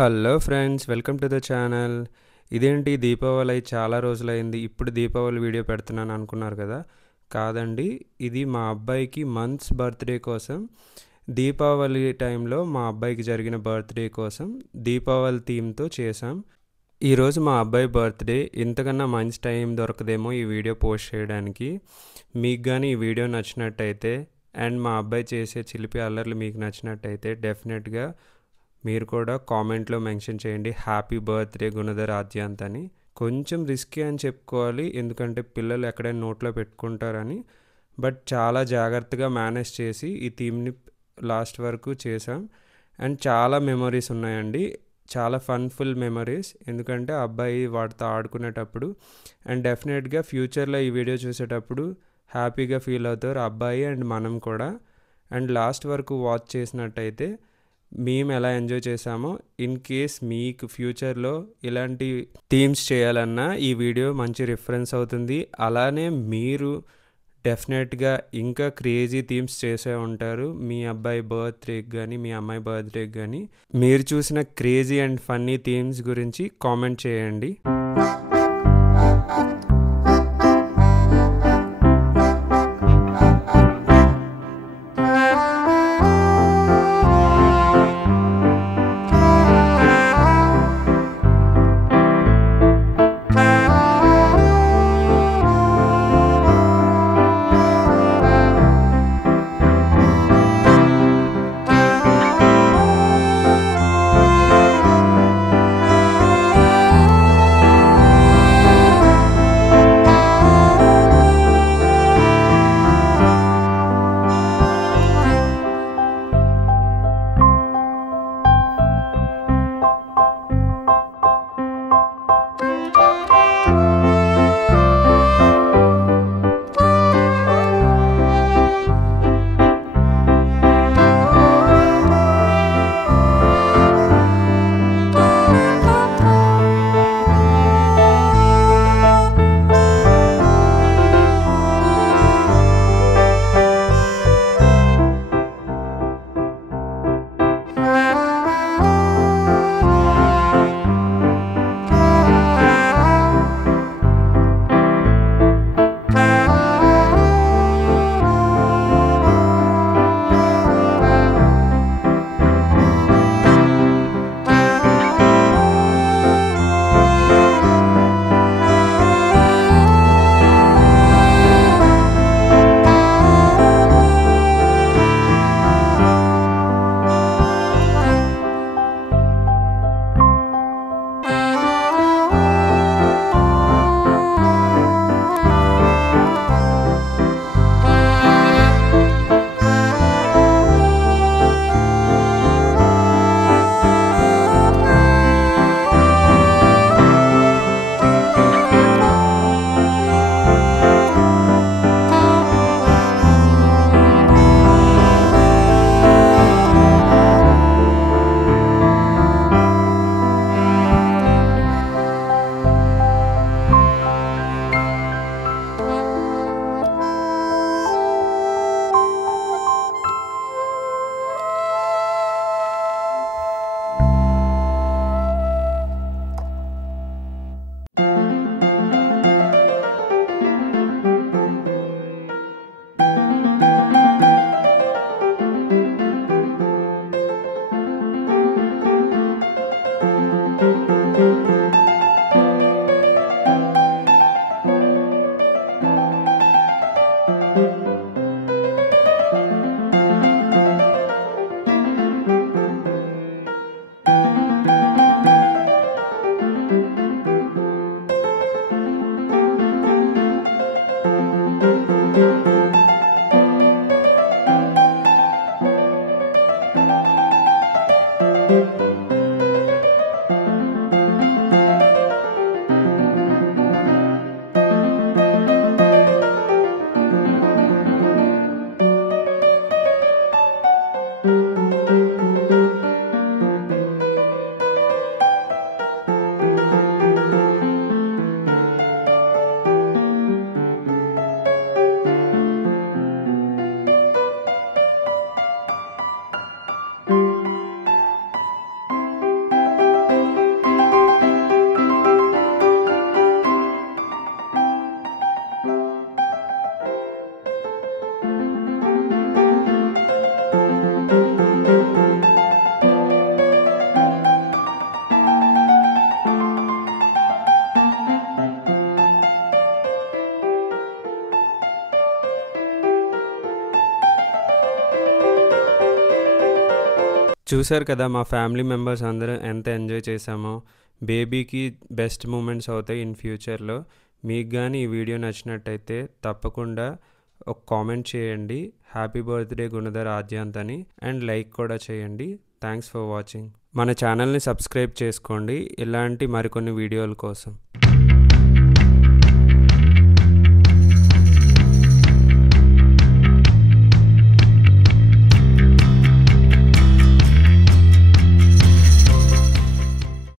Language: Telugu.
Hello friends, welcome to the channel. ఇదేంటి దీపావళి చాలా రోజులైంది, ఇప్పుడు దీపావళి వీడియో పెడుతున్నాను అనుకున్నారు కదా. కాదండి, ఇది మా అబ్బాయికి మంత్స్ బర్త్డే కోసం, దీపావళి టైంలో మా అబ్బాయికి జరిగిన బర్త్డే కోసం దీపావళి థీమ్తో చేసాం. ఈరోజు మా అబ్బాయి బర్త్డే, ఇంతకన్నా మంచి టైం దొరకదేమో ఈ వీడియో పోస్ట్ చేయడానికి. మీకు కానీ ఈ వీడియో నచ్చినట్టయితే అండ్ మా అబ్బాయి చేసే చిలిపి అల్లర్లు మీకు నచ్చినట్టయితే డెఫినెట్గా మీరు కూడా కామెంట్లో మెన్షన్ చేయండి హ్యాపీ బర్త్డే గుణధర్ ఆద్యాంత్ అని. కొంచెం రిస్కీ అని చెప్పుకోవాలి, ఎందుకంటే పిల్లలు ఎక్కడైనా నోట్లో పెట్టుకుంటారని. బట్ చాలా జాగ్రత్తగా మేనేజ్ చేసి ఈ థీమ్ని లాస్ట్ వరకు చేసాం. అండ్ చాలా మెమరీస్ ఉన్నాయండి, చాలా ఫన్ఫుల్ మెమరీస్, ఎందుకంటే అబ్బాయి వాటితో ఆడుకునేటప్పుడు. అండ్ డెఫినెట్గా ఫ్యూచర్లో ఈ వీడియో చూసేటప్పుడు హ్యాపీగా ఫీల్ అవుతారు అబ్బాయి అండ్ మనం కూడా. అండ్ లాస్ట్ వరకు వాచ్ చేసినట్టయితే మేము ఎలా ఎంజాయ్ చేసామో, ఇన్ కేస్ మీకు ఫ్యూచర్లో ఇలాంటి థీమ్స్ చేయాలన్నా ఈ వీడియో మంచి రిఫరెన్స్ అవుతుంది. అలానే మీరు డెఫినెట్గా ఇంకా క్రేజీ థీమ్స్ చేసే ఉంటారు మీ అబ్బాయి బర్త్డేకి కానీ మీ అమ్మాయి బర్త్డేకి కానీ. మీరు చూసిన క్రేజీ అండ్ ఫన్నీ థీమ్స్ గురించి కామెంట్ చేయండి. చూసారు కదా మా ఫ్యామిలీ మెంబర్స్ అందరం ఎంత ఎంజాయ్ చేసామో. బేబీకి బెస్ట్ మూమెంట్స్ అవుతాయి ఇన్ ఫ్యూచర్లో. మీకు కానీ ఈ వీడియో నచ్చినట్టయితే తప్పకుండా ఒక కామెంట్ చేయండి, హ్యాపీ బర్త్డే గుణధర్ ఆద్యాంత్ అని, అండ్ లైక్ కూడా చేయండి. Thanks for watching. మన ఛానల్ని సబ్స్క్రైబ్ చేసుకోండి ఇలాంటి మరికొన్ని వీడియోల కోసం.